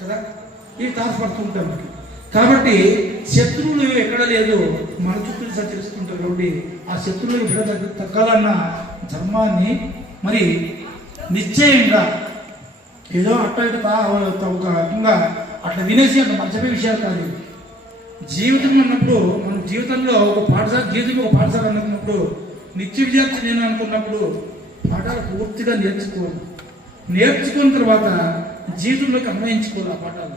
కదా, ఇవి తారసపడుతుంటాం. కాబట్టి శత్రువులు ఎక్కడ లేదు, మన చుట్టూ సంచరిస్తుంటారు. కాబట్టి ఆ శత్రువులు తగ్గాలన్న ధర్మాన్ని మరి నిశ్చయంగా ఏదో అట్ట ఒక రకంగా అట్లా వినేసి అట్లా మర్చిపోయే విషయాలు కాదు. జీవితం అన్నప్పుడు మనం జీవితంలో ఒక పాఠశాల, జీవితం ఒక పాఠశాల అనుకున్నప్పుడు, నిత్య విద్యార్థి నేను అనుకున్నప్పుడు పాఠాలు పూర్తిగా నేర్చుకున్న తర్వాత జీవితంలోకి అన్వయించుకోవాలి. ఆ పాఠాలు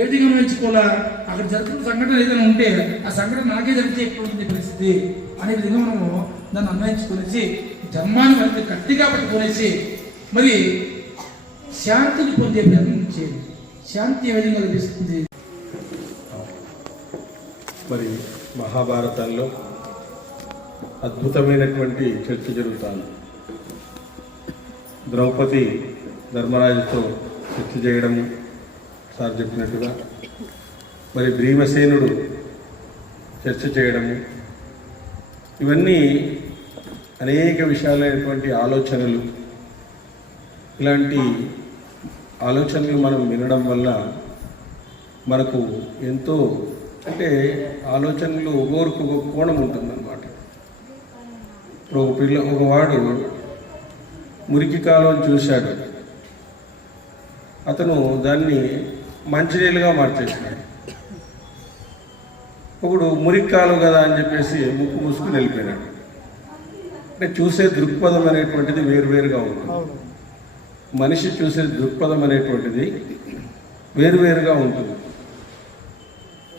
ఏది అన్వయించుకోవాలా, అక్కడ జరుగుతున్న సంఘటన ఏదైనా ఉంటే ఆ సంఘటన నాకే జరిగితే ఎప్పుడు ఉంది పరిస్థితి అనే విధంగా మనము దాన్ని అన్వయించుకునేసి ధర్మాన్ని మనకి గట్టిగా పట్టుకునేసి మరి శాంతిని పొందే ప్రయత్నం చేయాలి. శాంతి ఏ విధంగా లభిస్తుంది? మరి మహాభారతంలో అద్భుతమైనటువంటి చర్చ జరుగుతుంది. ద్రౌపది ధర్మరాజుతో చర్చ చేయడము సార్ చెప్పినట్టుగా, మరి భీమసేనుడు చర్చ చేయడము, ఇవన్నీ అనేక విషయాలైనటువంటి ఆలోచనలు. ఇలాంటి ఆలోచనలు మనం వినడం వల్ల మనకు ఎంతో, అంటే ఆలోచనలు ఒక్కొక్కరికి ఒక్కొక్క కోణం ఉంటుందన్నమాట. ఇప్పుడు ఒకవాడు మురికి కాలువను చూశాడు, అతను దాన్ని మంచినీళ్ళుగా మార్చేసినాడు. ఒకడు మురికి కాలువ కదా అని చెప్పేసి ముక్కు మూసుకుని వెళ్ళిపోయినాడు. అంటే చూసే దృక్పథం అనేటువంటిది వేరువేరుగా ఉంటుంది. మనిషి చూసే దృక్పథం అనేటువంటిది వేరువేరుగా ఉంటుంది.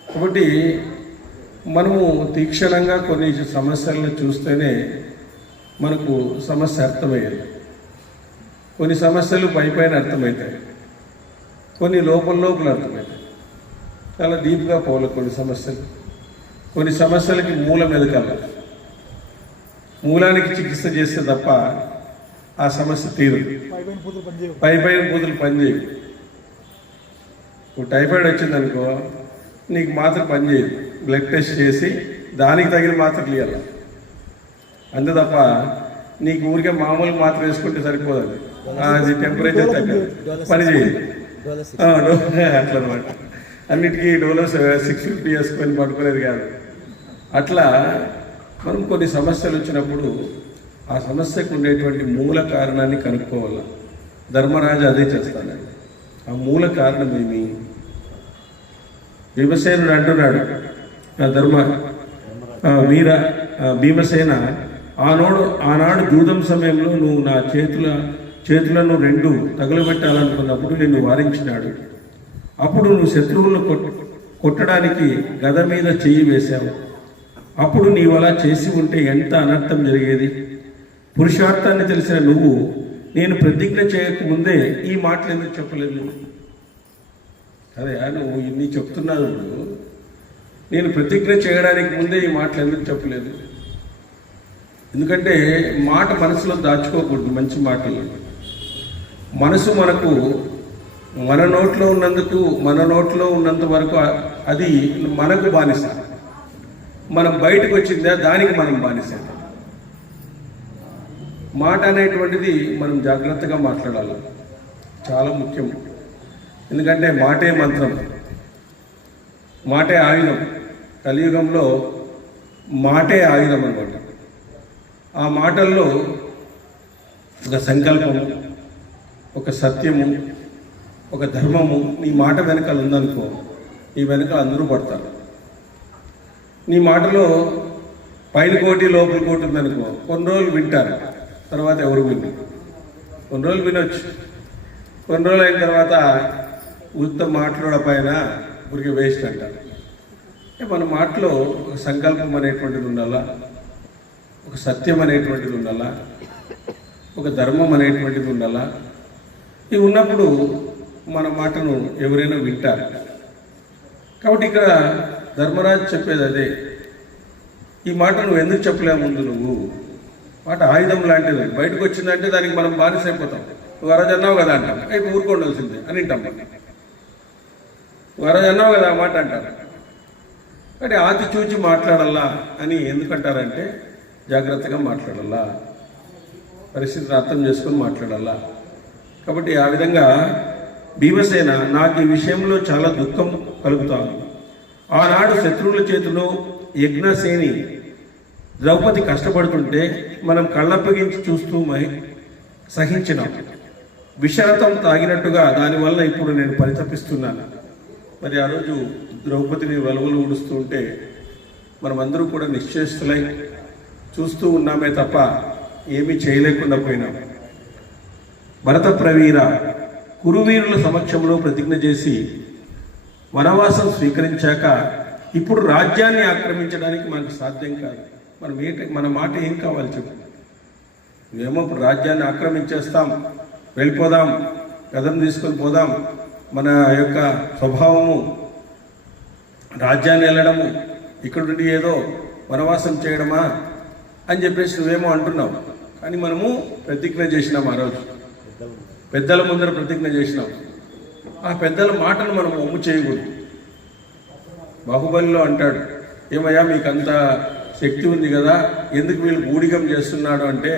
కాబట్టి మనము తీక్షణంగా కొన్ని సమస్యలను చూస్తేనే మనకు సమస్య అర్థమయ్యేది. కొన్ని సమస్యలు పైన అర్థమవుతాయి, కొన్ని లోపల అర్థమవుతాయి. చాలా డీప్గా పోవాలి కొన్ని సమస్యలకి మూలం ఎదగాల. మూలానికి చికిత్స చేస్తే తప్ప ఆ సమస్య తీరదు. పైన పూతులు పనిచేయవు. ఇప్పుడు టైఫాయిడ్ వచ్చిందనుకో, నీకు మాత్ర పనిచేయదు. బ్లడ్ టెస్ట్ చేసి దానికి తగిన మాత్రలు ఇవ్వాలి. అంతే తప్ప నీకు ఊరికే మామూలు మాత్ర వేసుకుంటే సరిపోదు. అది టెంపరేచర్ తగ్గదు, పనిచేయదు. అట్లా అనమాట. అన్నిటికీ డోలో 650 వేసుకొని పడుకునేది కాదు. అట్లా మనం కొన్ని సమస్యలు వచ్చినప్పుడు ఆ సమస్యకు ఉండేటువంటి మూల కారణాన్ని కనుక్కోవాలి. ధర్మరాజు అదే చేస్తాడు. ఆ మూల కారణం ఏమి? భీమసేనుడు అంటున్నాడు, భీమసేన, ఆనాడు జూదం సమయంలో నువ్వు నా చేతులను 2 తగులబెట్టాలనుకున్నప్పుడు నిన్ను వారించినాడు. అప్పుడు నువ్వు శత్రువులను కొట్టడానికి గద మీద చెయ్యి వేశావు. అప్పుడు నీవు అలా చేసి ఉంటే ఎంత అనర్థం జరిగేది. పురుషార్థాన్ని తెలిసిన నువ్వు నేను ప్రతిజ్ఞ చేయకముందే ఈ మాటలు ఎందుకు చెప్పలేదు? అదే నువ్వు ఇన్ని చెప్తున్నావు, నేను ప్రతిజ్ఞ చేయడానికి ముందే ఈ మాటలు ఎందుకు చెప్పలేదు? ఎందుకంటే మాట మనసులో దాచుకోకూడదు. మంచి మాటలు మనసు మనకు మన నోట్లో ఉన్నంత వరకు అది మనకు బానిస. మనం బయటకు వచ్చిందా దానికి మనం బానిస. మాట అనేటువంటిది మనం జాగ్రత్తగా మాట్లాడాలి, చాలా ముఖ్యం. ఎందుకంటే మాటే మంత్రం, మాటే ఆయుధం. కలియుగంలో మాటే ఆయుధం అన్నమాట. ఆ మాటల్లో ఒక సంకల్పము, ఒక సత్యము, ఒక ధర్మము నీ మాట వెనకాల ఉందనుకో, నీ వెనకాల అందరూ పడతారు. నీ మాటలో పైన కోటి లోపల కోటి ఉందనుకో, కొన్ని రోజులు వింటారు, తర్వాత ఎవరు వినరు. కొన్ని రోజులు వినొచ్చు, కొన్ని రోజులు అయిన తర్వాత ఉత్తమ మాటల పైన ఊరికి వేస్ట్ అంటారు. మన మాటలో ఒక సంకల్పం అనేటువంటిది ఉండాలా, ఒక సత్యం అనేటువంటిది ఉండాలా, ఒక ధర్మం అనేటువంటిది ఉండాలా. ఇవి ఉన్నప్పుడు మన మాటను ఎవరైనా వింటారు. కాబట్టి ఇక్కడ ధర్మరాజు చెప్పేది అదే. ఈ మాట నువ్వు ఎందుకు చెప్పలేవు? ముందు నువ్వు మాట ఆయుధం లాంటిది. బయటకు వచ్చిందంటే దానికి మనం బానిస అయిపోతాం. నువ్వు ఆ రోజు అన్నావు కదా అంటాం, అయితే ఊరుకోండాల్సిందే అని వింటాం. నువ్వు ఆ రోజు అన్నావు కదా ఆ మాట అంటారు. అంటే ఆతి చూచి మాట్లాడాలా అని ఎందుకంటారంటే జాగ్రత్తగా మాట్లాడాలా, పరిస్థితిని అర్థం చేసుకొని మాట్లాడాలా. కాబట్టి ఆ విధంగా భీమసేన, నాకు ఈ విషయంలో చాలా దుఃఖం కలుగుతాను. ఆనాడు శత్రువుల చేతిలో యజ్ఞసేని ద్రౌపది కష్టపడుతుంటే మనం కళ్ళప్పగించి చూస్తూ సహించినాం. విషరథం తాగినట్టుగా దానివల్ల ఇప్పుడు నేను పరితపిస్తున్నాను. మరి ఆ రోజు ద్రౌపదిని వలువలు ఊడుస్తూ ఉంటే మనమందరూ కూడా నిశ్చేష్టులై చూస్తూ ఉన్నామే తప్ప ఏమీ చేయలేకుండా పోయినాం. భరత ప్రవీర కురువీరుల సమక్షంలో ప్రతిజ్ఞ చేసి వనవాసం స్వీకరించాక ఇప్పుడు రాజ్యాన్ని ఆక్రమించడానికి మనకు సాధ్యం కాదు. మన మాట ఏం కావాలి చెప్పు? మేము ఇప్పుడు రాజ్యాన్ని ఆక్రమించేస్తాం, వెళ్ళిపోదాం, కథం తీసుకొని పోదాం, మన యొక్క స్వభావము రాజ్యాన్ని వెళ్ళడము, ఇక్కడ నుండి ఏదో వనవాసం చేయడమా అని చెప్పేసి నువ్వేమో అంటున్నావు. కానీ మనము ప్రతిజ్ఞ చేసినాం. ఆ రోజు పెద్దల ముందర ప్రతిజ్ఞ చేసినాం. ఆ పెద్దల మాటను మనం ఒమ్ము చేయకూడదు. బాహుబలిలో అంటాడు, ఏమయ్యా మీకు అంత శక్తి ఉంది కదా, ఎందుకు వీళ్ళు ఊడిగం చేస్తున్నాడు అంటే,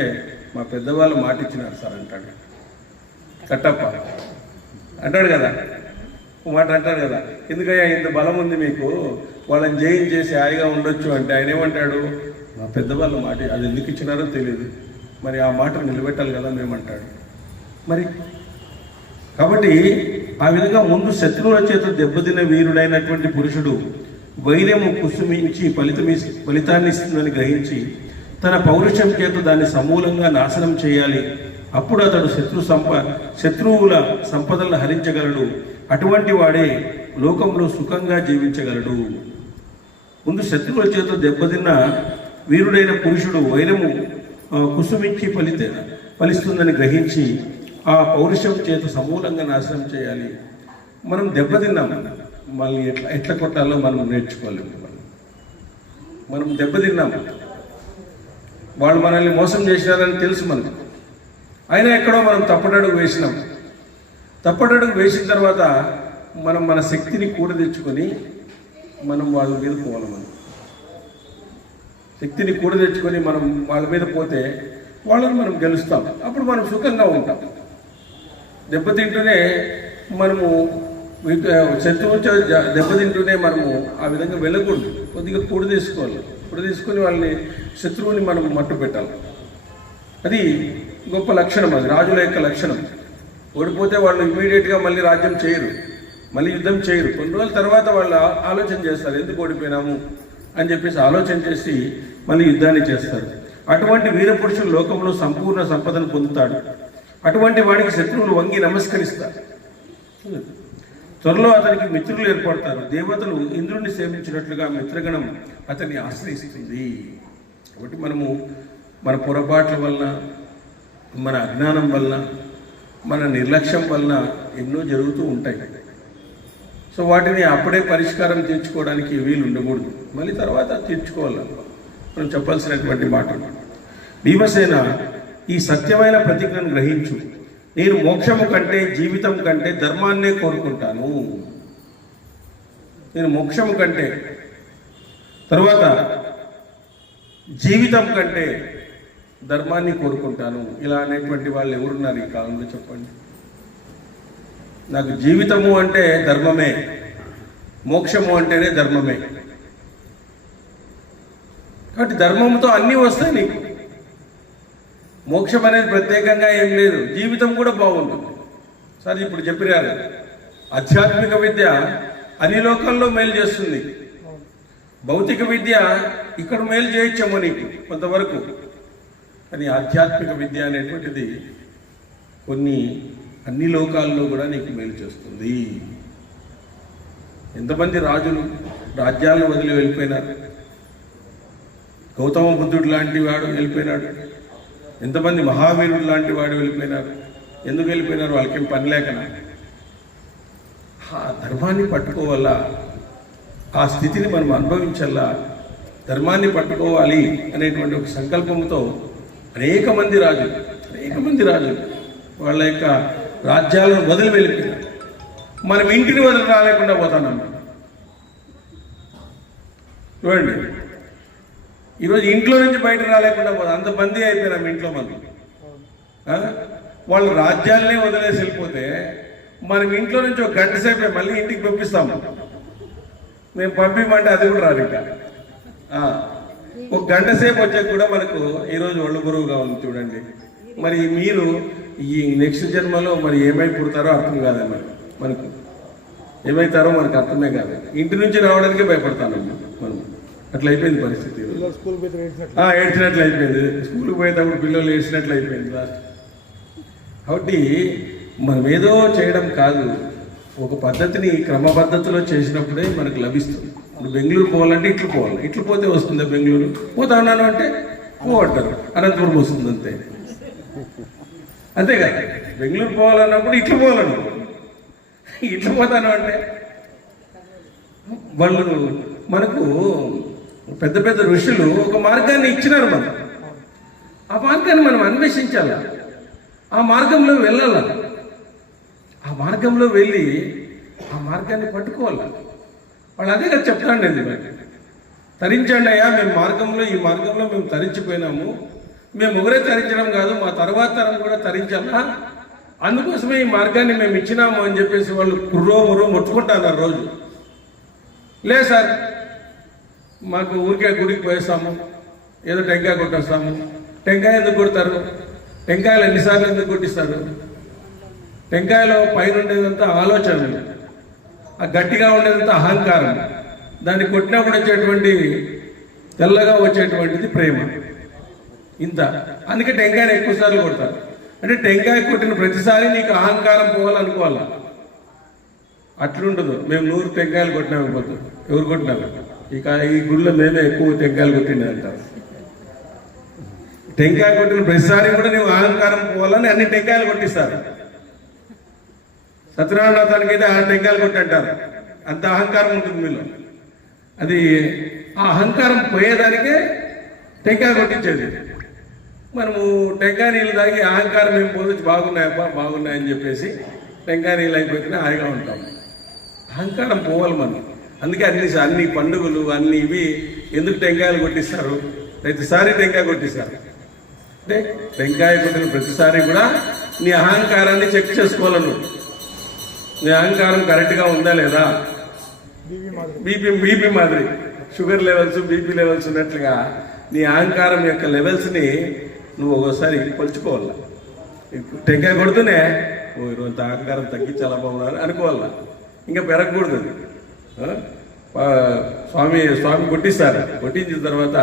మా పెద్దవాళ్ళు మాట ఇచ్చినారు సార్ అంటాడు. కట్టప్ప అంటాడు కదా, మాట అంటాడు కదా, ఎందుకయ్యా ఇంత బలం ఉంది మీకు, వాళ్ళని జయించేసి హాయిగా ఉండొచ్చు అంటే ఆయన ఏమంటాడు, మా పెద్దవాళ్ళ మాట అది ఎందుకు ఇచ్చినారో తెలియదు, మరి ఆ మాట నిలబెట్టాలి కదా మేమంటాడు. మరి కాబట్టి ఆ విధంగా ముందు శత్రువుల చేత దెబ్బతిన్న వీరుడైనటువంటి పురుషుడు వైర్యము కుసుమించి ఫలితాన్ని ఇస్తుందని గ్రహించి తన పౌరుషం చేత దాన్ని సమూలంగా నాశనం చేయాలి. అప్పుడు అతడు శత్రువుల సంపదలను హరించగలడు. అటువంటి వాడే లోకంలో సుఖంగా జీవించగలడు. ముందు శత్రువుల చేత దెబ్బతిన్న వీరుడైన పురుషుడు వైరము కుసుమించి ఫలిస్తుందని గ్రహించి ఆ పౌరుషం చేత సమూలంగా నాశనం చేయాలి. మనం దెబ్బతిన్నాం, మళ్ళీ ఎట్లా కొట్టాలో మనం నేర్చుకోలేము. మనం దెబ్బతిన్నాం, వాళ్ళు మనల్ని మోసం చేసినారని తెలుసు మనకు, అయినా ఎక్కడో మనం తప్పటడుగు వేసినాం. తప్పటడుగు వేసిన తర్వాత మనం మన శక్తిని కూడ తెచ్చుకొని మనం వాళ్ళ మీద పోవాలి. మనం శక్తిని కూడ తెచ్చుకొని మనం వాళ్ళ మీద పోతే వాళ్ళని మనం గెలుస్తాం. అప్పుడు మనం సుఖంగా ఉంటాం. దెబ్బతింటూనే మనము శత్రువు దెబ్బతింటూనే మనము ఆ విధంగా వెళ్ళకూడదు. కొద్దిగా కూడ తీసుకోవాలి. కూడ తీసుకొని వాళ్ళని శత్రువుని మనం మట్టు పెట్టాలి. అది గొప్ప లక్షణం, అది రాజుల యొక్క లక్షణం. ఓడిపోతే వాళ్ళు ఇమీడియట్గా మళ్ళీ రాజ్యం చేయరు, మళ్ళీ యుద్ధం చేయరు. కొన్ని రోజుల తర్వాత వాళ్ళు ఆలోచన చేస్తారు, ఎందుకు ఓడిపోయినాము అని చెప్పేసి ఆలోచన చేసి మళ్ళీ యుద్ధాన్ని చేస్తారు. అటువంటి వీరపురుషులు లోకంలో సంపూర్ణ సంపదను పొందుతాడు. అటువంటి వాడికి శత్రువులు వంగి నమస్కరిస్తారు. త్వరలో అతనికి మిత్రులు ఏర్పడతారు. దేవతలు ఇంద్రుణ్ణి సేవించినట్లుగా మిత్రగణం అతన్ని ఆశ్రయిస్తుంది. కాబట్టి మనము మన పొరపాట్ల వలన, మన అజ్ఞానం వలన, మన నిర్లక్ష్యం వలన ఎన్నో జరుగుతూ ఉంటాయి. సో వాటిని అప్పుడే పరిష్కారం తీర్చుకోవడానికి వీలు ఉండకూడదు, మళ్ళీ తర్వాత తీర్చుకోవాలి. మనం చెప్పాల్సినటువంటి మాట. భీమసేన, ఈ సత్యమైన ప్రతిజ్ఞను గ్రహించు. నేను మోక్షము కంటే జీవితం కంటే ధర్మాన్నే కోరుకుంటాను. నేను మోక్షము కంటే, తర్వాత జీవితం కంటే ధర్మాన్ని కోరుకుంటాను. ఇలా అనేటువంటి వాళ్ళు ఎవరున్నారు ఈ కాలంలో చెప్పండి? నాకు జీవితము అంటే ధర్మమే, మోక్షము అంటేనే ధర్మమే. కాబట్టి ధర్మంతో అన్నీ వస్తాయి నీకు. మోక్షం అనేది ప్రత్యేకంగా ఏం లేదు, జీవితం కూడా బాగుంటుంది. సరే, ఇప్పుడు చెప్పినారు ఆధ్యాత్మిక విద్య అన్ని లోకాల్లో మేలు చేస్తుంది. భౌతిక విద్య ఇక్కడ మేలు చేయొచ్చేమో నీకు కొంతవరకు, కానీ ఆధ్యాత్మిక విద్య అనేటువంటిది అన్ని లోకాల్లో కూడా నీకు మేలు చేస్తుంది. ఎంతమంది రాజులు రాజ్యాలను వదిలి వెళ్ళిపోయినారు. గౌతమ బుద్ధుడు లాంటి వాడు వెళ్ళిపోయినాడు. ఎంతమంది మహావీరుడు లాంటి వాడు వెళ్ళిపోయినారు. ఎందుకు వెళ్ళిపోయినారు? వాళ్ళకేం పని లేకనా? ఆ ధర్మాన్ని పట్టుకోవాలా, ఆ స్థితిని మనం అనుభవించాలా, ధర్మాన్ని పట్టుకోవాలి అనేటువంటి ఒక సంకల్పంతో అనేక మంది రాజులు వాళ్ళ యొక్క రాజ్యాలను వదిలి వెళ్ళిపోయినారు. మనం ఇంటిని వదిలి రాలేకుండా పోతాం. చూడండి, ఈరోజు ఇంట్లో నుంచి బయటకు రాలేకుండా పోతాం. అంత బందీ అయిపోయినాం ఇంట్లో మనం. వాళ్ళు రాజ్యాలనే వదిలేసి వెళ్ళిపోతే మనం ఇంట్లో నుంచి ఒక గంట సేపే మళ్ళీ ఇంటికి పంపిస్తాము. మేము పంపిమంటే అది కూడా రాదు ఇంకా. ఒక గంట సేపు వచ్చాక కూడా మనకు ఈరోజు ఒళ్ళు బరువుగా ఉంది చూడండి. మరి మీరు ఈ నెక్స్ట్ జన్మలో మరి ఏమై పుడతారో అర్థం కాదు. మనకు ఏమవుతారో మనకు అర్థమే కాదు. ఇంటి నుంచి రావడానికే భయపడతాను మనం. అట్లా అయిపోయింది పరిస్థితి. ఏడ్చినట్లు అయిపోయింది. స్కూల్కి పోయేటప్పుడు పిల్లలు ఏడ్చినట్లు అయిపోయింది లాస్ట్. కాబట్టి మనం ఏదో చేయడం కాదు, ఒక పద్ధతిని క్రమపద్ధతిలో చేసినప్పుడే మనకు లభిస్తుంది. ఇప్పుడు బెంగళూరు పోవాలంటే ఇట్లు పోవాలి, ఇట్లు పోతే వస్తుందా బెంగళూరు? పోతా ఉన్నాను అంటే పోవట్టారు, అనంతపురం వస్తుంది అంతే. అంతే కదా, బెంగళూరు పోవాలన్నప్పుడు ఇట్లు పోవాలను, ఇట్లు పోతాను అంటే వాళ్ళు మనకు పెద్ద పెద్ద ఋషులు ఒక మార్గాన్ని ఇచ్చినారు. మనం ఆ మార్గాన్ని మనం అన్వేషించాల, ఆ మార్గంలో వెళ్ళాల, ఆ మార్గంలో వెళ్ళి ఆ మార్గాన్ని పట్టుకోవాలి. వాళ్ళు అదే కదా చెప్తాండి, తరించండి అయ్యా, మేము మార్గంలో ఈ మార్గంలో మేము తరించిపోయినాము, మేము ఒకరే తరించడం కాదు మా తర్వాత తరం కూడా తరించాలా, అందుకోసమే ఈ మార్గాన్ని మేము ఇచ్చినాము అని చెప్పేసి వాళ్ళు కుర్రో ముర్రో ముట్టుకుంటున్నారు రోజు. లేదు సార్, మాకు ఊరికే గుడికి పోయేస్తాము, ఏదో టెంకాయ కొట్టేస్తాము. టెంకాయ ఎందుకు కొడతారు? టెంకాయలు ఎన్నిసార్లు ఎందుకు కొట్టిస్తారు? టెంకాయలో పైన ఉండేదంతా ఆలోచనలు, ఆ గట్టిగా ఉండేదంతా అహంకారం, దాన్ని కొట్టినప్పుడు వచ్చేటువంటి తెల్లగా వచ్చేటువంటిది ప్రేమ. ఇంత అందుకే టెంకాయని ఎక్కువ సార్లు కొడతారు. అంటే టెంకాయ కొట్టిన ప్రతిసారి నీకు అహంకారం పోవాలనుకోవాలా. అట్లుండదు. మేము 100 టెంకాయలు కొట్టినాము, పోతాం ఎవరు కొట్టినారు? ఈ గుళ్ళో మేమే ఎక్కువ టెంకాయలు కొట్టింది అంటారు. టెంకాయ కొట్టిన ప్రతిసారి కూడా నువ్వు అహంకారం పోవాలని అన్ని టెంకాయలు కొట్టిస్తారు. సత్యనారాయణాథానికి అయితే 6 టెంకాయలు కొట్టి అంటారు, అంత అహంకారం ఉంటుంది మీలో. అది ఆ అహంకారం పోయేదానికే టెంకాయ కొట్టించేది. మనము టెంకాయ నీళ్ళు తాగి అహంకారం ఏం పోదు, బాగున్నాయప్పా బాగున్నాయని చెప్పేసి టెంకాయ నీళ్ళు అయిపోతేనే హాయిగా ఉంటాం. అహంకారం పోవాలి మనం. అందుకే అన్ని పండుగలు అన్ని ఇవి ఎందుకు టెంకాయలు కొట్టిస్తారు? ప్రతిసారి టెంకాయ కొట్టిస్తారు అంటే టెంకాయ కొట్టిన ప్రతిసారి కూడా నీ అహంకారాన్ని చెక్ చేసుకోవాలను. నీ అహంకారం కరెక్ట్గా ఉందా లేదా? బీపీ మాదిరి షుగర్ లెవెల్స్ బీపీ లెవెల్స్ ఉన్నట్లుగా నీ అహంకారం యొక్క లెవెల్స్ని నువ్వు ఒకసారి కొలుచుకోవాలా. టెంకాయ కొడుతూనే ఈరోజు అహంకారం తగ్గించాలా బాగున్నారు అనుకోవాలా, ఇంకా పెరగకూడదు. స్వామి కొట్టిస్తారు. కొట్టించిన తర్వాత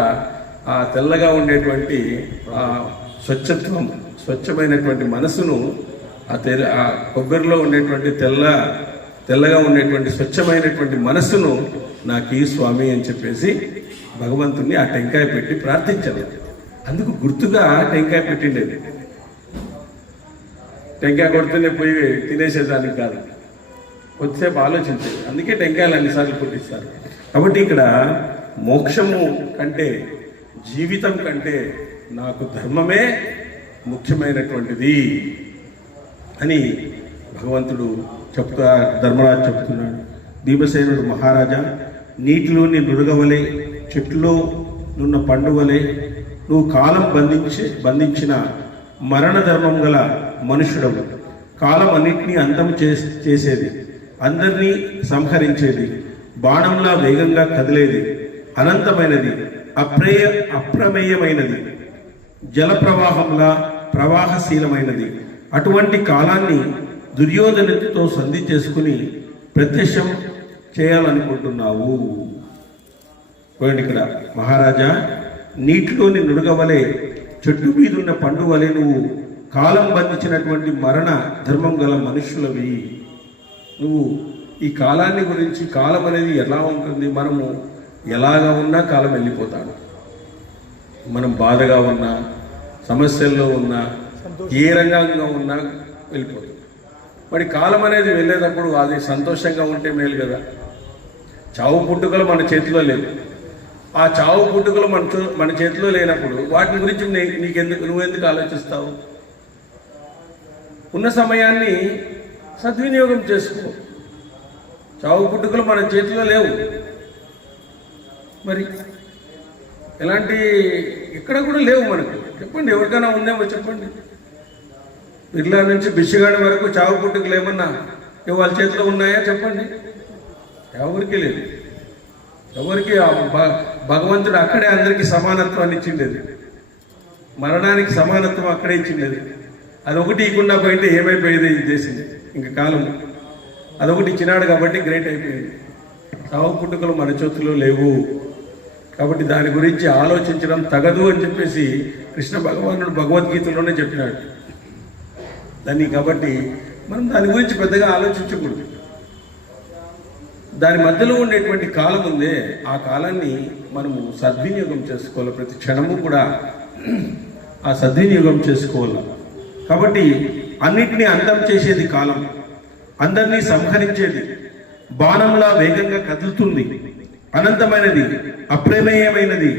ఆ తెల్లగా ఉండేటువంటి ఆ స్వచ్ఛమైనటువంటి మనసును, ఆ కొబ్బరిలో ఉండేటువంటి తెల్లగా ఉండేటువంటి స్వచ్ఛమైనటువంటి మనస్సును నాకు ఈ స్వామి అని చెప్పేసి భగవంతుని ఆ టెంకాయ పెట్టి ప్రార్థించాలి. అందుకు గుర్తుగా టెంకాయ పెట్టిండేది. టెంకాయ కొడుతూనే పోయి తినేసేదానికి కాదు, కొద్దిసేపు ఆలోచించేది. అందుకే టెంకాయలు అన్నిసార్లు కొట్టిస్తారు. కాబట్టి ఇక్కడ మోక్షము కంటే, జీవితం కంటే నాకు ధర్మమే ముఖ్యమైనటువంటిది అని భగవంతుడు ధర్మరాజు చెప్తున్నాడు. భీమసేనుడు మహారాజా, నీటిలోని నురగవలే, చెట్టులో నున్న పండువలే, నువ్వు కాలం బంధించిన మరణ ధర్మం గల మనుషుడవు. కాలం అన్నింటినీ అంతం చేసేది, అందరినీ సంహరించేది, బాణంలా వేగంగా కదిలేది, అనంతమైనది, అప్రమేయమైనది, జల ప్రవాహంలా ప్రవాహశీలమైనది. అటువంటి కాలాన్ని దుర్యోధనుడితో సంధి చేసుకుని ప్రత్యక్షం చేయాలనుకుంటున్నావు. చూడండి ఇక్కడ, మహారాజా, నీటిలోని నురగవలే, చెట్టు మీదున్న పండు వలె నువ్వు కాలం బంధించినటువంటి మరణ ధర్మం గల మనుషులవి. నువ్వు ఈ కాలాన్ని గురించి, కాలం అనేది ఎలా ఉంటుంది, మనము ఎలాగా ఉన్నా కాలం వెళ్ళిపోతాడు. మనం బాధగా ఉన్నా, సమస్యల్లో ఉన్నా, ఏ రంగంగా ఉన్నా వెళ్ళిపోతాం. మరి కాలం అనేది వెళ్ళేటప్పుడు అది సంతోషంగా ఉంటే మేలు కదా. చావు పుట్టుకలు మన చేతిలో లేవు. ఆ చావు పుట్టుకలు మన చేతిలో లేనప్పుడు వాటి గురించి నువ్వెందుకు ఆలోచిస్తావు? ఉన్న సమయాన్ని సద్వినియోగం చేసుకో. చావు పుట్టుకలు మన చేతిలో లేవు. మరి ఎలాంటి ఎక్కడ కూడా లేవు మనకు. చెప్పండి, ఎవరికైనా ఉందేమో చెప్పండి. బిర్లా నుంచి బిషిగాడి వరకు చావు పుట్టుకలు ఏమన్నా వాళ్ళ చేతిలో ఉన్నాయా చెప్పండి? ఎవరికి లేదు. ఎవరికి భగవంతుడు అక్కడే అందరికీ సమానత్వాన్ని ఇచ్చిండేది, మరణానికి సమానత్వం అక్కడే ఇచ్చిండేది. అదొకటి ఇవ్వకుండా పోయింటే ఏమైపోయేది ఈ దేశం ఇంకా కాలం. అదొకటి ఇచ్చినాడు కాబట్టి గ్రేట్ అయిపోయింది. సావు పుట్టుకలు మన చేతుల్లో లేవు కాబట్టి దాని గురించి ఆలోచించడం తగదు అని చెప్పేసి కృష్ణ భగవానుడు భగవద్గీతలోనే చెప్పినాడు దాన్ని. కాబట్టి మనం దాని గురించి పెద్దగా ఆలోచించకూడదు. దాని మధ్యలో ఉండేటువంటి కాలం ఉందే, ఆ కాలాన్ని మనము సద్వినియోగం చేసుకోవాలి. ప్రతి క్షణము కూడా ఆ సద్వినియోగం చేసుకోవాలి. కాబట్టి అన్నిటినీ అంతం చేసేది కాలం, అందరినీ సంహరించేది, బాణంలా వేగంగా కదులుతుంది, అనంతమైనది, అప్రమేయమైనది,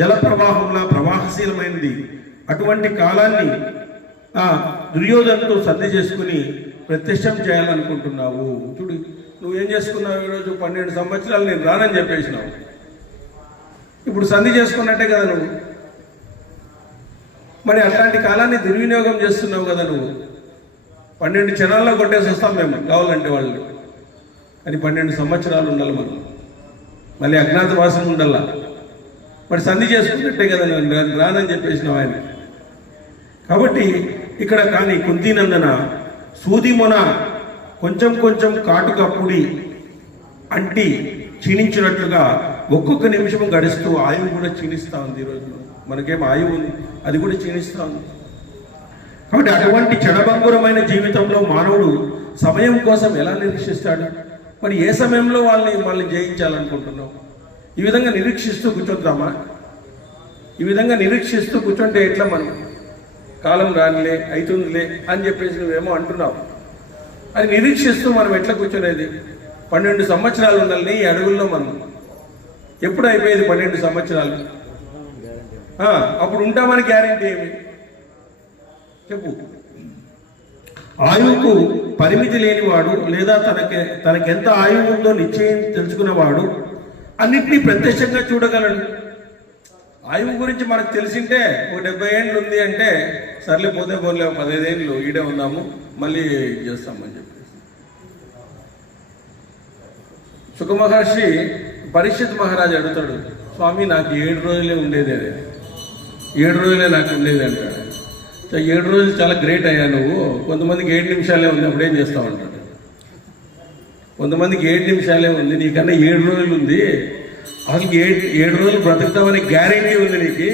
జలప్రవాహంలా ప్రవాహశీలమైనది. అటువంటి కాలాన్ని దుర్యోధనతో సంధి చేసుకుని ప్రత్యక్షం చేయాలనుకుంటున్నావు. చూడు నువ్వేం చేసుకున్నావు ఈరోజు? 12 సంవత్సరాలు నేను రానని చెప్పేసినావు. ఇప్పుడు సంధి చేసుకున్నట్టే కదా నువ్వు. మరి అట్లాంటి కాలాన్ని దుర్వినియోగం చేస్తున్నావు కదా నువ్వు. 12 క్షణాల్లో కొట్టేసి వస్తాం మేము కావాలంటే వాళ్ళు. అని 12 సంవత్సరాలు ఉండాలి మనం, మళ్ళీ అజ్ఞాతవాసం ఉండాలా. మరి సంధి చేసుకున్నట్టే కదా నేను రానని చెప్పేసినావు ఆయన. కాబట్టి ఇక్కడ కానీ కుంతినందన సూది మొన కొంచెం కొంచెం కాటుకప్పుడి అంటి క్షీణించినట్లుగా ఒక్కొక్క నిమిషం గడుస్తూ ఆయువు కూడా క్షీణిస్తూ ఉంది. ఈరోజు మనకేం ఆయువు ఉంది, అది కూడా క్షీణిస్తూ ఉంది. కాబట్టి అటువంటి క్షణభంగురమైన జీవితంలో మానవుడు సమయం కోసం ఎలా నిరీక్షిస్తాడు? మరి ఏ సమయంలో వాళ్ళని జయించాలనుకుంటున్నావు? ఈ విధంగా నిరీక్షిస్తూ కూర్చొద్దామా? ఈ విధంగా నిరీక్షిస్తూ కూర్చుంటే ఎట్లా? మనం కాలం రానిలే అవుతుందిలే అని చెప్పేసి నువ్వేమో అంటున్నావు. అది నిరీక్షిస్తూ మనం ఎట్లా కూర్చునేది? 12 సంవత్సరాలు ఉండాలని ఈ అడుగుల్లో మనం. ఎప్పుడు అయిపోయేది 12 సంవత్సరాలు? అప్పుడు ఉంటామని గ్యారెంటీ ఏమి చెప్పు? ఆయువుకు పరిమితి లేనివాడు లేదా తనకెంత ఆయువు ఉందో నిశ్చయం తెలుసుకున్నవాడు అన్నింటినీ ప్రత్యక్షంగా చూడగలడు. ఆయువు గురించి మనకు తెలిసింటే 70 ఏళ్ళు ఉంది అంటే సర్లే పోతే పోలేము, 15 ఏళ్ళు ఈడే ఉందాము, మళ్ళీ చేస్తామని చెప్పేసి. సుఖమహర్షి పరీక్షిత్ మహారాజు అడుగుతాడు, స్వామి నాకు 7 రోజులే ఉండేది, 7 రోజులే నాకు ఉండేది అంటాడు. 7 రోజులు చాలా గ్రేట్ అయ్యా నువ్వు. కొంతమందికి 7 నిమిషాలే ఉంది, అప్పుడేం చేస్తావు అంటాడు. కొంతమందికి 7 నిమిషాలే ఉంది, నీకన్నా 7 రోజులు ఉంది. అసలు 7 రోజులు బ్రతుకుతామని గ్యారెంటీ ఉంది నీకు.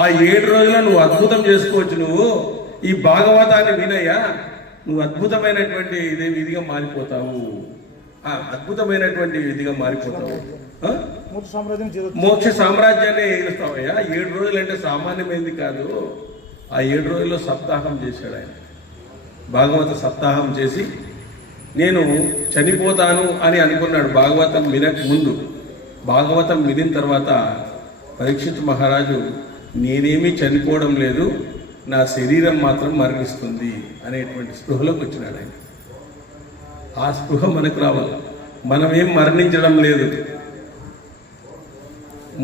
ఆ 7 రోజుల్లో నువ్వు అద్భుతం చేసుకోవచ్చు. నువ్వు ఈ భాగవతాన్ని వినయ్యా, నువ్వు అద్భుతమైనటువంటి ఇదిగా మారిపోతావు. అద్భుతమైనటువంటి ఇదిగా మారిపోతావు. మోక్ష సామ్రాజ్యాన్ని ఏలుస్తావయ్యా. 7 రోజులు అంటే సామాన్యమైంది కాదు. ఆ 7 రోజుల్లో సప్తాహం చేశాడు ఆయన. భాగవత సప్తాహం చేసి నేను చనిపోతాను అని అనుకున్నాడు భాగవతం వినక ముందు. భాగవతం వినిన తర్వాత పరీక్షిత్ మహారాజు నేనేమీ చనిపోవడం లేదు, నా శరీరం మాత్రం మరణిస్తుంది అనేటువంటి స్పృహలోకి వచ్చినాడు ఆయన. ఆ స్పృహ మనకు రావాలి. మనమేం మరణించడం లేదు.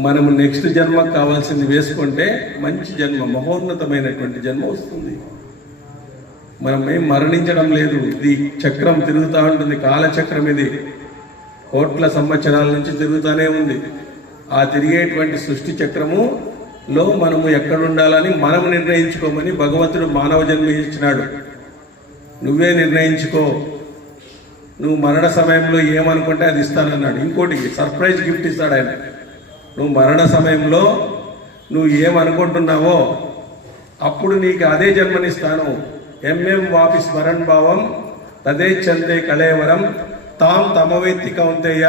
మనము నెక్స్ట్ జన్మ కావాల్సింది వేసుకుంటే మంచి జన్మ, మహోన్నతమైనటువంటి జన్మ వస్తుంది. మనం ఏం మరణించడం లేదు. ఇది చక్రం తిరుగుతూ ఉంటుంది, కాలచక్రం. ఇది కోట్ల సంవత్సరాల నుంచి తిరుగుతూనే ఉంది. ఆ తిరిగేటువంటి సృష్టి చక్రములో మనము ఎక్కడుండాలని మనము నిర్ణయించుకోమని భగవంతుడు మానవ జన్మ ఇచ్చినాడు. నువ్వే నిర్ణయించుకో. నువ్వు మరణ సమయంలో ఏమనుకుంటే అది ఇస్తానన్నాడు. ఇంకోటి సర్ప్రైజ్ గిఫ్ట్ ఇస్తాడు ఆయన. నువ్వు మరణ సమయంలో నువ్వు ఏమనుకుంటున్నావో అప్పుడు నీకు అదే జన్మనిస్తాను. ఎంఎం వాపి స్మరణ్ భావం తదే చందే కళేవరం తాం తమవేత్తి కౌంతేయ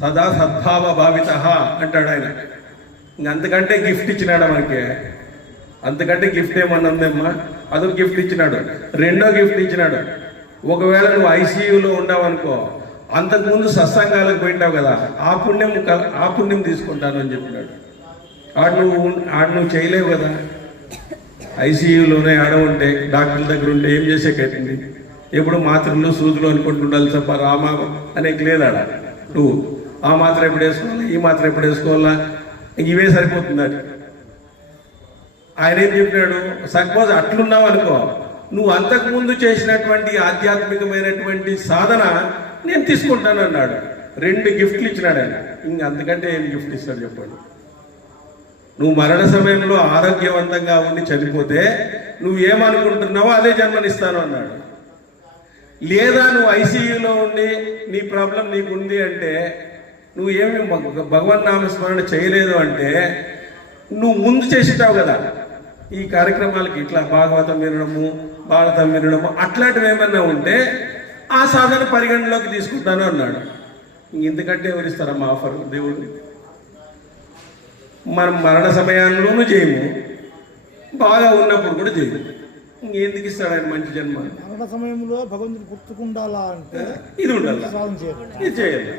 సదా సద్భావ భావిత అంటాడు ఆయన. అంతకంటే గిఫ్ట్ ఇచ్చినాడు మనకి. అంతకంటే గిఫ్ట్ ఏమన్నా ఉందమ్మా? అదొక గిఫ్ట్ ఇచ్చినాడు. రెండో గిఫ్ట్ ఇచ్చినాడు. ఒకవేళ నువ్వు ఐసీయూలో ఉన్నావనుకో, అంతకుముందు సత్సంగాలకు పోయింటావు కదా, ఆ పుణ్యం తీసుకుంటాను అని చెప్పినాడు. ఆడు నువ్వు చేయలేవు కదా. ఐసీయూలోనే ఆడ ఉంటే, డాక్టర్ల దగ్గర ఉంటే ఏం చేసేకైతుంది? ఎప్పుడు మాత్రలు సూదులు అనుకుంటుండాలి తప్ప రామా అనేక లేదాడ. నువ్వు ఆ మాత్రం ఎప్పుడు వేసుకోవాలా, ఈ మాత్రం ఎప్పుడు వేసుకోవాలా, ఇవే సరిపోతుంది. ఆయన ఏం చెప్పినాడు? సపోజ్ అట్లున్నావు అనుకో, నువ్వు అంతకుముందు చేసినటువంటి ఆధ్యాత్మికమైనటువంటి సాధన నేను తీసుకుంటాను అన్నాడు. 2 గిఫ్ట్లు ఇచ్చినాడు ఆయన. ఇంక అంతకంటే ఏం గిఫ్ట్ ఇస్తాడు చెప్పండి? నువ్వు మరణ సమయంలో ఆరోగ్యవంతంగా ఉండి చనిపోతే నువ్వు ఏమనుకుంటున్నావో అదే జన్మనిస్తాను అన్నాడు. లేదా నువ్వు ఐసీయూలో ఉండి నీ ప్రాబ్లం నీకుంది అంటే నువ్వు ఏమి భగవన్ నామస్మరణ చేయలేదు అంటే నువ్వు ముందు చేసేటావు కదా ఈ కార్యక్రమాలకి, ఇట్లా భాగవతం వినడము, భారతం వినడము, అట్లాంటివి ఏమన్నా ఉంటే ఆ సాధన పరిగణలోకి తీసుకుంటాను అన్నాడు. ఇంతకంటే ఎవరిస్తారమ్మా ఆఫర్ దేవుడిని? మనం మరణ సమయాల్లోనూ చేయము, బాగా ఉన్నప్పుడు కూడా చేయము. ఇంకెందుకు ఇస్తాడు ఆయన మంచి జన్మ? మరణ సమయంలో భగవంతుడు గుర్తుకుండాలా అంటే ఇది ఉండాలి, సాధన చేయాలి. ఇది చేయాలి.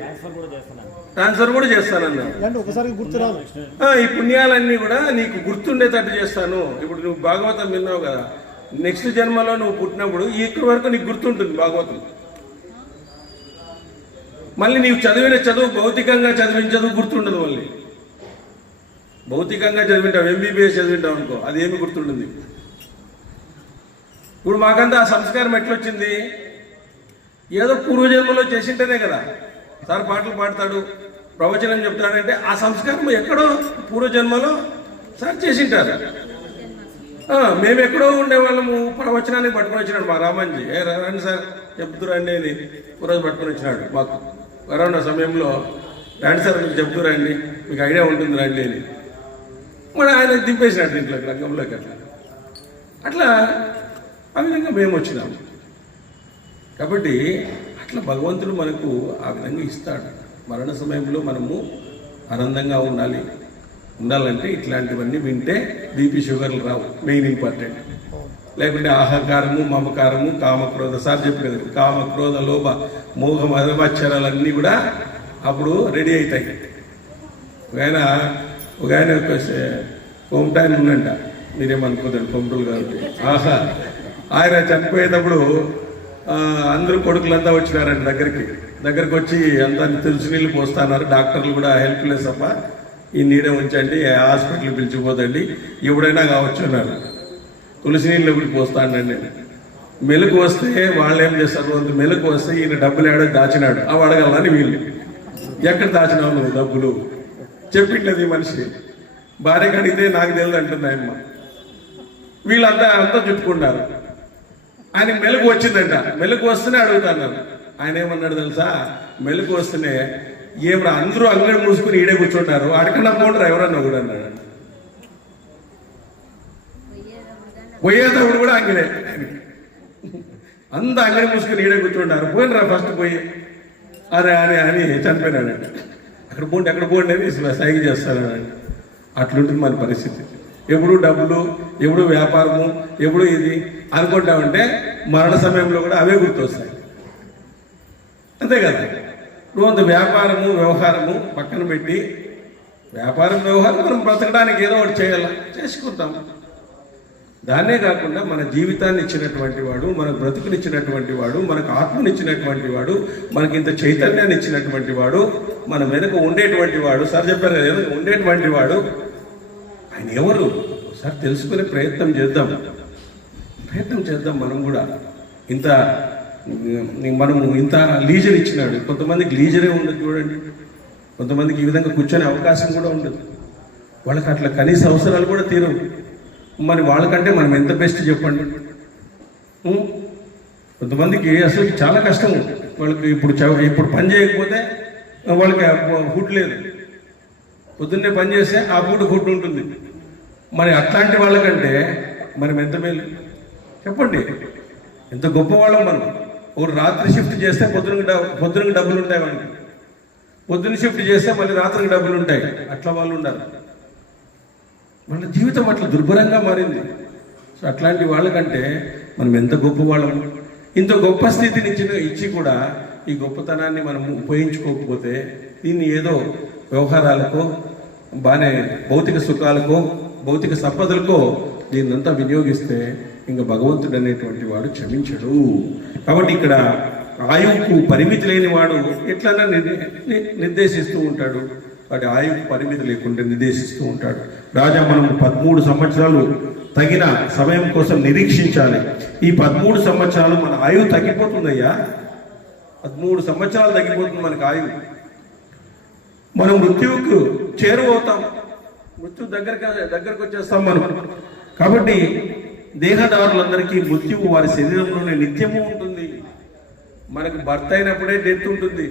ట్రాన్స్ఫర్ కూడా చేస్తానన్నాడు. అంటే ఒకసారి గుర్తు రాదు. ఈ పుణ్యాలన్నీ కూడా నీకు గుర్తుండేటట్టు చేస్తాను. ఇప్పుడు నువ్వు భాగవతం విన్నావు కదా, నెక్స్ట్ జన్మలో నువ్వు పుట్టినప్పుడు ఇక్కడి వరకు నీకు గుర్తుంటుంది భాగవతం. మళ్ళీ నీవు చదివిన చదువు, భౌతికంగా చదివిన చదువు గుర్తుండదు. మళ్ళీ భౌతికంగా చదివింటావు, ఎంబీబీఎస్ చదివింటావు అనుకో, అది ఏమి గుర్తుంటుంది? ఇప్పుడు మాకంతా ఆ సంస్కారం ఎట్లొచ్చింది? ఏదో పూర్వజన్మలో చేసింటేనే కదా. సార్ పాటలు పాడతాడు, ప్రవచనం చెప్తాడంటే ఆ సంస్కారం ఎక్కడో పూర్వజన్మలో సార్ చేసింటారు. మేము ఎక్కడో ఉండేవాళ్ళము, ప్రవచనాన్ని పట్టుకొని వచ్చినాడు మా రామాంజీ. రండి సార్ చెప్తురండి అని రోజు పట్టుకొని వచ్చినాడు. మాకు కరోనా సమయంలో రండి సార్ మీకు చెప్తురండి, మీకు ఐడియా ఉంటుంది రండి అని. మరి ఆయన దింపేసినట్టు ఇంట్లో రంగంలోకి. అట్లా ఆ విధంగా మేము వచ్చినాము. కాబట్టి అట్లా భగవంతుడు మనకు ఆ విధంగా ఇస్తాడు. మరణ సమయంలో మనము ఆనందంగా ఉండాలంటే ఇట్లాంటివన్నీ వింటే బీపీ షుగర్లు రావు, మెయిన్ ఇంపార్టెంట్. లేకుంటే అహంకారము, మమకారము, కామక్రోధ, సార్ చెప్పి కదా, కామక్రోధ లోభ మోహ మదమాచరాలన్నీ కూడా అప్పుడు రెడీ అవుతాయి. ఒక ఆయన కొమటాయన ఉందంట, మీరేమనుకోదండి కొమటలు కాబట్టి. ఆయన చనిపోయేటప్పుడు అందరూ కొడుకులంతా వచ్చినారండి దగ్గరికి వచ్చి అంతా తులసి నీళ్ళు పోస్తున్నారు. డాక్టర్లు కూడా హెల్ప్లెస్ అప్ప, ఈ నీడే ఉంచండి, హాస్పిటల్ పిలిచిపోతండి, ఎప్పుడైనా కావచ్చు అన్నారు. తులసి నీళ్ళు కూడా పోస్తానండి. మెలకు వస్తే వాళ్ళు ఏం చేస్తారు, అంత మెలకు వస్తే ఈయన డబ్బులు ఏడో దాచినాడు, అవి అడగాలని వీళ్ళు. ఎక్కడ దాచినావు నువ్వు డబ్బులు చెప్పిండది మనిషి. భార్యకి అడిగితే నాకు తెలియదు అంటున్నాయమ్మ. వీళ్ళంతా చుట్టుకున్నారు. ఆయన మెలకు వచ్చిందంట, మెలకు వస్తేనే అడుగుతాను. ఆయన ఏమన్నాడు తెలుసా, మెలకు వస్తేనే ఏమన్నా అందరూ అంగడి మూసుకుని ఈడే కూర్చుంటారు, అడకన్నా పోంటారు ఎవరన్నా కూడా అన్నాడు. పోయేటప్పుడు కూడా అంగడే, అంత అంగడి మూసుకుని ఈడే కూర్చుంటారు. పోయినరా ఫస్ట్ పోయి అరే అని చనిపోయినాడంట. అక్కడ పోండి అని సైకి చేస్తానండి. అట్లుంటుంది మన పరిస్థితి. ఎప్పుడు డబ్బులు, ఎప్పుడు వ్యాపారము, ఎప్పుడు ఇది అనుకుంటామంటే మరణ సమయంలో కూడా అవే గుర్తొస్తాయి. అంతే కదా. నువ్వు అంత వ్యాపారము వ్యవహారము పక్కన పెట్టి, వ్యాపారం వ్యవహారం మనం బ్రతకడానికి ఏదో ఒకటి చేసుకుంటాం. దాన్నే కాకుండా మన జీవితాన్ని ఇచ్చినటువంటి వాడు, మనకు బ్రతుకునిచ్చినటువంటి వాడు, మనకు ఆత్మనిచ్చినటువంటి వాడు, మనకి ఇంత చైతన్యాన్ని ఇచ్చినటువంటి వాడు, మన వెనుక ఉండేటువంటి వాడు, సార్ చెప్పారు కదా వెనుక ఉండేటువంటి వాడు, ఆయన ఎవరు సార్ తెలుసుకునే ప్రయత్నం చేద్దాం. మనం కూడా మనము ఇంత లీజర్ ఇచ్చినాడు. కొంతమందికి లీజరే ఉండదు చూడండి, కొంతమందికి ఈ విధంగా కూర్చొనే అవకాశం కూడా ఉండదు. వాళ్ళకి అట్లా కనీస అవసరాలు కూడా తీరవు. మరి వాళ్ళకంటే మనం ఎంత బెస్ట్ చెప్పండి. కొంతమందికి అసలు చాలా కష్టము. వాళ్ళకి ఇప్పుడు పని చేయకపోతే వాళ్ళకి ఫుడ్ లేదు, పొద్దున్నే పని చేస్తే ఆ ఫుడ్ ఉంటుంది. మరి అట్లాంటి వాళ్ళకంటే మనం ఎంత మేలు చెప్పండి, ఎంత గొప్పవాళ్ళం మనం. ఒకటి రాత్రి షిఫ్ట్ చేస్తే పొద్దునకి డబ్బులు ఉంటాయి మనకి, పొద్దున్న షిఫ్ట్ చేస్తే మళ్ళీ రాత్రికి డబ్బులు ఉంటాయి. అట్లా వాళ్ళు ఉండాలి. వాళ్ళ జీవితం అట్లా దుర్భరంగా మారింది. సో అట్లాంటి వాళ్ళకంటే మనం ఎంత గొప్పవాళ్ళం. ఇంత గొప్ప స్థితిని ఇచ్చి కూడా ఈ గొప్పతనాన్ని మనం ఉపయోగించుకోకపోతే, దీన్ని ఏదో వ్యవహారాలకో, బాగానే భౌతిక సుఖాలకో, భౌతిక సంపదలకో దీన్నంతా వినియోగిస్తే ఇంకా భగవంతుడు అనేటువంటి వాడు క్షమించడు. కాబట్టి ఇక్కడ ఆయువుకు పరిమితి లేని వాడు ఎట్లన్నా నిర్దేశిస్తూ ఉంటాడు. వాటి ఆయువుకు పరిమితి లేకుండా నిర్దేశిస్తూ ఉంటాడు. రాజా మనం 13 సంవత్సరాలు తగిన సమయం కోసం నిరీక్షించాలి. ఈ 13 సంవత్సరాలు మన ఆయువు తగ్గిపోతుందయ్యా. 13 సంవత్సరాలు తగ్గిపోతుంది మనకు ఆయువు. మనం మృత్యువుకు చేరువవుతాం, మృత్యు దగ్గరకు వచ్చేస్తాం మనం. కాబట్టి దేహదారులందరికీ మృత్యువు వారి శరీరంలోనే నిత్యము ఉంటుంది. మనకు భర్త అయినప్పుడే డెత్ ఉంటుంది,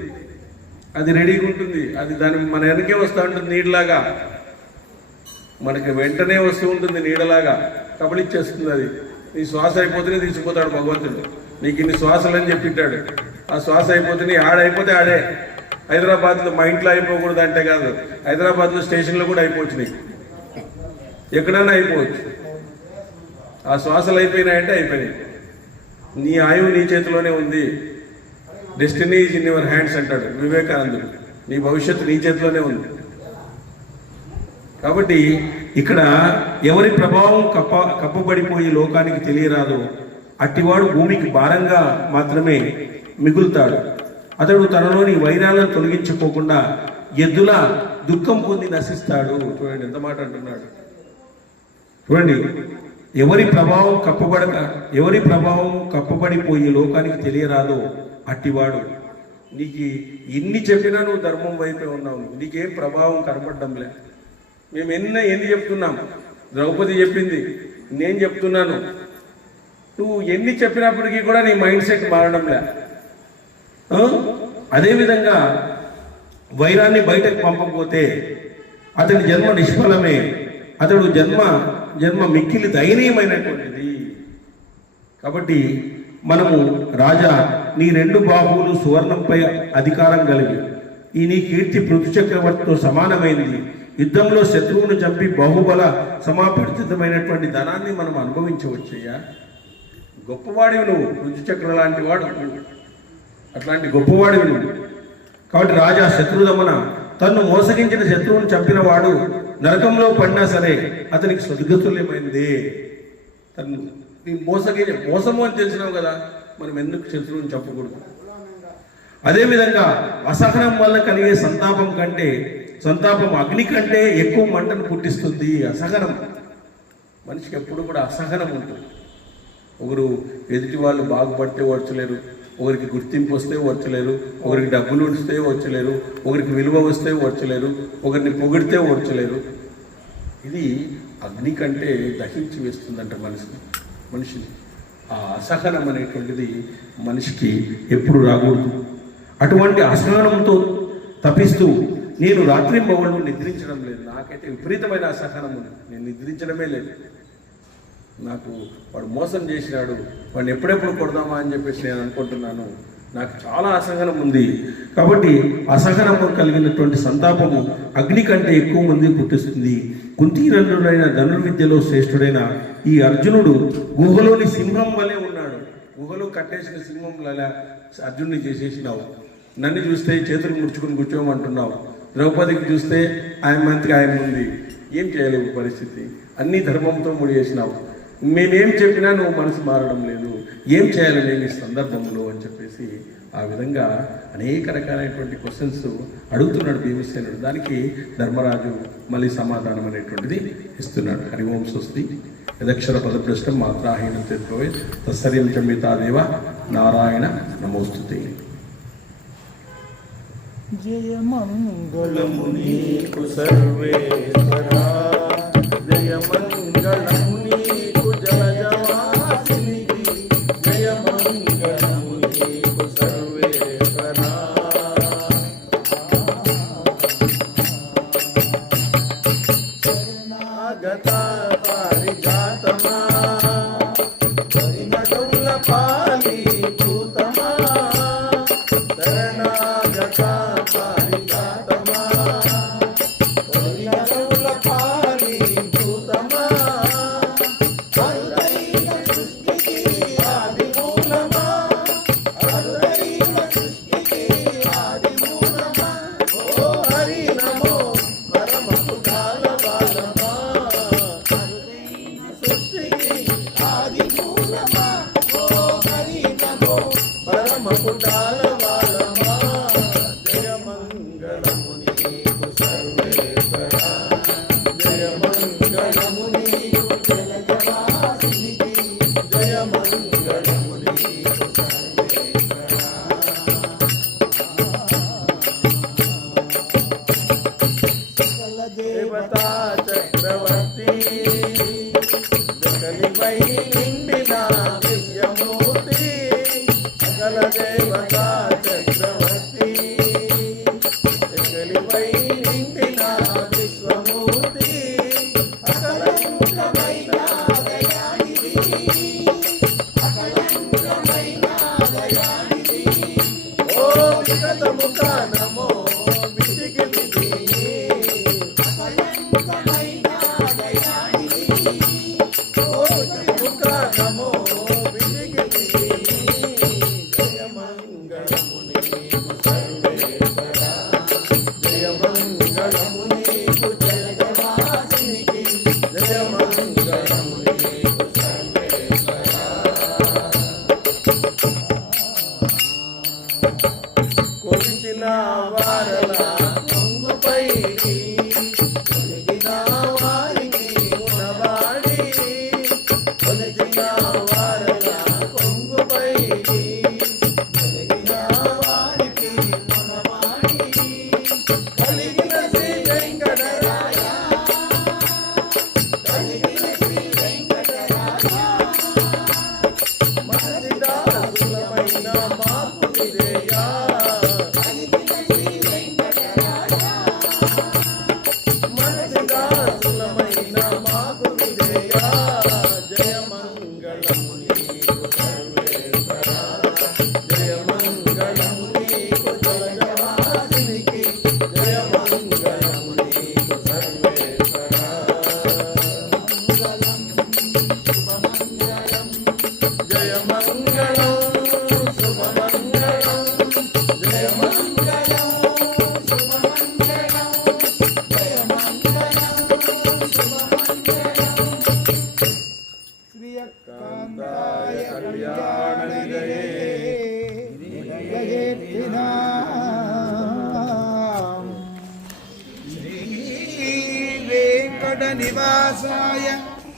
అది రెడీగా ఉంటుంది, అది దాని మన వెనకే వస్తూ ఉంటుంది నీడలాగా, మనకి వెంటనే వస్తూ ఉంటుంది నీడలాగా, కబలిచ్చేస్తుంది. అది నీ శ్వాస అయిపోతేనే తీసుకుపోతాడు భగవంతుడు. నీకు ఇన్ని శ్వాసలు అని చెప్పింటాడు. ఆ శ్వాస అయిపోతే ఆడైపోతే ఆడే. హైదరాబాద్లో మా ఇంట్లో అయిపోకూడదు అంటే కాదు, హైదరాబాద్లో స్టేషన్లో కూడా అయిపోవచ్చు, నీకు ఎక్కడైనా అయిపోవచ్చు. ఆ శ్వాసలు అయిపోయినాయంటే అయిపోయినాయి. నీ ఆయువు నీ చేతిలోనే ఉంది. Destiny is in your hands అంటాడు వివేకానందుడు. నీ భవిష్యత్తు నీ చేతిలోనే ఉంది. కాబట్టి ఇక్కడ ఎవరి ప్రభావం కప్పబడిపోయి లోకానికి తెలియరాదో అట్టివాడు భూమికి భారంగా మాత్రమే మిగులుతాడు. అతడు తనలోని వైరాలను తొలగించుకోకుండా ఎద్దులా దుఃఖం పొంది నశిస్తాడు. చూడండి ఎంత మాట అంటున్నాడు. చూడండి, ఎవరి ప్రభావం కప్పబడిపోయి లోకానికి తెలియరాదో అట్టివాడు. నీకు ఎన్ని చెప్పినా నువ్వు ధర్మం వైపే ఉన్నావు, నీకేం ప్రభావం కనపడడంలే. మేము ఎన్ని చెప్తున్నాం, ద్రౌపది చెప్పింది, నేను చెప్తున్నాను, నువ్వు ఎన్ని చెప్పినప్పటికీ కూడా నీ మైండ్ సెట్ మారడంలే. అదేవిధంగా వైరాన్ని బయటకు పంపకపోతే అతని జన్మ నిష్ఫలమే. అతడు జన్మ మిక్కిలి దయనీయమైనటువంటిది. కాబట్టి మనము రాజా, నీ 2 బాహువులు సువర్ణంపై అధికారం కలిగి ఈ నీ కీర్తి పృథు చక్రవర్తితో సమానమైంది. యుద్ధంలో శత్రువును చంపి బాహుబల సమాపరిచితమైనటువంటి ధనాన్ని మనం అనుభవించవచ్చయ్యా. గొప్పవాడివి నువ్వు, పృథు చక్ర లాంటి వాడు, అట్లాంటి గొప్పవాడివి నువ్వు. కాబట్టి రాజా, శత్రుదమన, తన్ను మోసగించిన శత్రువును చంపిన వాడు నరకంలో పడినా సరే అతనికి సద్గతుల్యమైంది. తను మోసము అని తెలిసినావు కదా, మనం ఎందుకు శత్రువుని చెప్పకూడదు? అదేవిధంగా అసహనం వల్ల కలిగే సంతాపం అగ్ని కంటే ఎక్కువ మంటను పుట్టిస్తుంది. అసహనం, మనిషికి ఎప్పుడు కూడా అసహనం ఉంటుంది. ఒకరు ఎదుటి వాళ్ళు బాగుపడితే ఓర్చలేరు, ఒకరికి గుర్తింపు వస్తే ఓర్చలేరు, ఒకరికి డబ్బులు వస్తే ఓర్చలేరు, ఒకరికి విలువ వస్తే ఓర్చలేరు, ఒకరిని పొగిడితే ఓర్చలేరు. ఇది అగ్ని కంటే దహించి వేస్తుందంట మనిషిని. ఆ అసహనం అనేటువంటిది మనిషికి ఎప్పుడు రాకూడదు. అటువంటి అసహనంతో తప్పిస్తూ నేను రాత్రింబవళ్ళు నిద్రించడం లేదు. నాకైతే విపరీతమైన అసహనం ఉంది, నేను నిద్రించడమే లేదు. నాకు వాడు మోసం చేసినాడు, వాడిని ఎప్పుడెప్పుడు కొడదామా అని చెప్పేసి నేను అనుకుంటున్నాను. నాకు చాలా అసహనం ఉంది. కాబట్టి అసహనము కలిగినటువంటి సంతాపము అగ్ని కంటే ఎక్కువ మంది పుట్టిస్తుంది. కుంతీరంధ్రుడైన ధనుర్విద్యలో శ్రేష్ఠుడైన ఈ అర్జునుడు గుహలోని సింహం వలె ఉన్నాడు. గుహలో కట్టేసిన సింహం వల్ల అర్జునుడిని చేసేసినావు. నన్ను చూస్తే చేతులు ముడుచుకుని కూర్చోమంటున్నావు. ద్రౌపదికి చూస్తే ఆయన మంత్రికి ఆయన ఉంది, ఏం చేయలేవు పరిస్థితి. అన్ని ధర్మంతో ముడివేసినావు. మేమేం చెప్పినా నువ్వు మనసు మారడం లేదు, ఏం చేయాలి నేను ఈ సందర్భంలో అని చెప్పేసి ఆ విధంగా అనేక రకాలైనటువంటి క్వశ్చన్స్ అడుగుతున్నాడు భీమసేనుడు. దానికి ధర్మరాజు మళ్ళీ సమాధానం అనేటువంటిది ఇస్తున్నాడు. హరి ఓం స్వస్తి యదక్షర పదభ్రష్టం మాత్రాహీనం తెలుసుకోవే తత్సర్యం చమితాదేవ నారాయణ నమోస్తుతే. జయమంగళము నీకు సర్వేశ్వరా, జయమంగళము నీకు జలజవాసినికి, జయమంగళము నీకు సర్వేశ్వరా. శరణాగత పారిజాతమా, పరిణతుల పాలి భూతమా, శరణాగత పారిజాతమా, పరిణతుల పాలి భూతమా, వినతముఖ నమో విధికి విధి ముఖ నమో విధికి విధి జయమంగళము నీకు సర్వేశ్వరా జయమంగళము నీకు జగవాసినికి జయమంగళము నీకు సర్వేశ్వరా కొలిచిన వారల కొంగుపై కొలిచిన వారికి మునవాడి కొలిచిన వారల కొంగుపై కొలిచిన వారికి మునవాడి కలిగిన శ్రీ వెంకటరాయ కలిగిన శ్రీ వెంకటరాయ మనది దాసులమైన మాకు విధేయా మనది దాసులమైన మాకు విధేయా జయమంగళము నీకు సర్వేశ్వరా జయమంగళము నీకు జగవాసినికి జయమంగళము నీకు సర్వేశ్వరా జయమంగళం శుభమంగళం జయమంగళం శుభమంగళం కాంతాయ కళ్యాణ నిలయే వెంకట నివాసాయ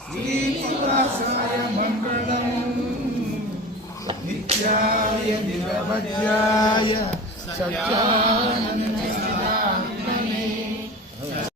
శ్రీనివాసాయ మంగళం నిత్యాయ నిరవధ్యాయ సత్యానంద